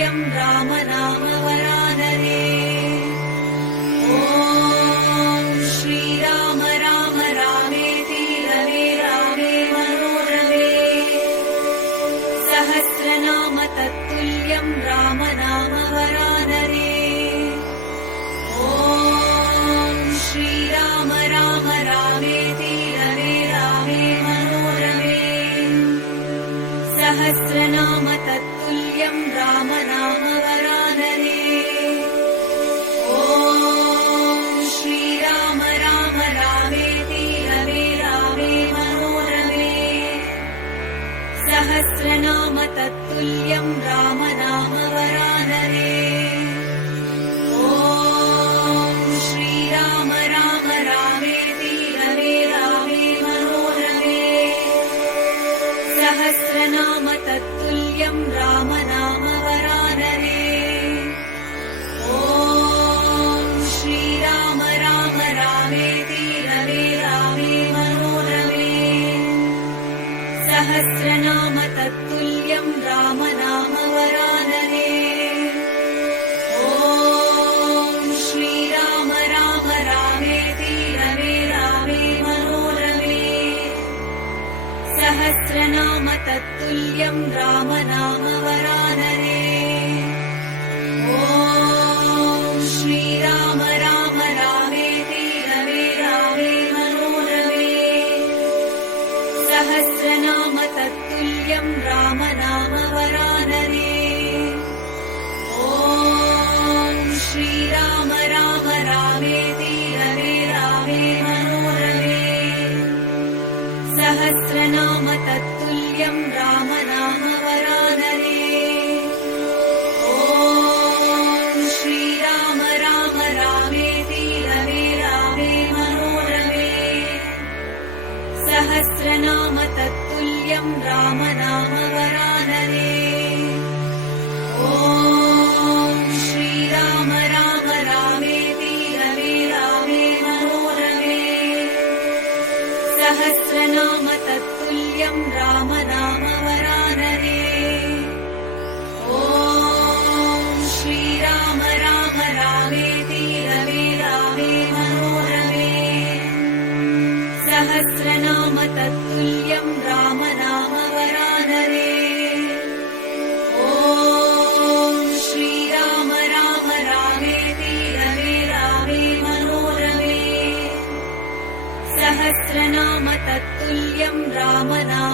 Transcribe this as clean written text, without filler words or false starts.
तत्तुल्यं राम नाम वरानने। ॐ श्रीराम राम रामेति रमे रामे मनोरमे। सहस्रनाम तत्तुल्यं राम नाम वरानने। ॐ श्रीराम राम रामेति रमे रामे मनोरमे। सहस्रनाम तत्तुल्यं राम नाम वरानने। ॐ श्रीराम राम रामेति रमे रामे मनोरमे। सहस्रनाम तत्तुल्यं राम नाम वरानने। ॐ श्रीराम राम रामेति रमे रामे मनोरमे। सहस्रनाम तत्तुल्यं राम नाम वरानने। ॐ श्रीराम राम रामेति रमे रामे मनोरमे। सहस्रनाम तत्तुल्यं राम नाम वरानने। ॐ श्रीराम राम रामेति रमे रामे मनोरमे। सहस्रनाम तत्तुल्यं राम नाम वरानने। ॐ श्रीराम राम रामेति रमे रामे मनोरमे। सहस्रनाम तत्तुल्यं राम नाम वरानने। ॐ श्रीराम राम रामेति रमे रामे मनोरमे। सहस्रनाम तत्तुल्यं राम नाम वरानने। ॐ श्रीराम राम रामेति रमे रामे मनोरमे। सहस्रनाम तत्तुल्यं राम नाम वरानने। ॐ श्रीराम राम रामेति रमे रामे मनोरमे। सहस्रनाम तत्तुल्यं राम नाम वरानने। ॐ श्रीराम राम रामेति रमे रामे मनोरमे। सहस्रनाम तत्तुल्यं राम नाम वरानने। ॐ श्रीराम राम रामेति रमे रामे मनोरमे। सहस्रनाम तत्तुल्यं राम नाम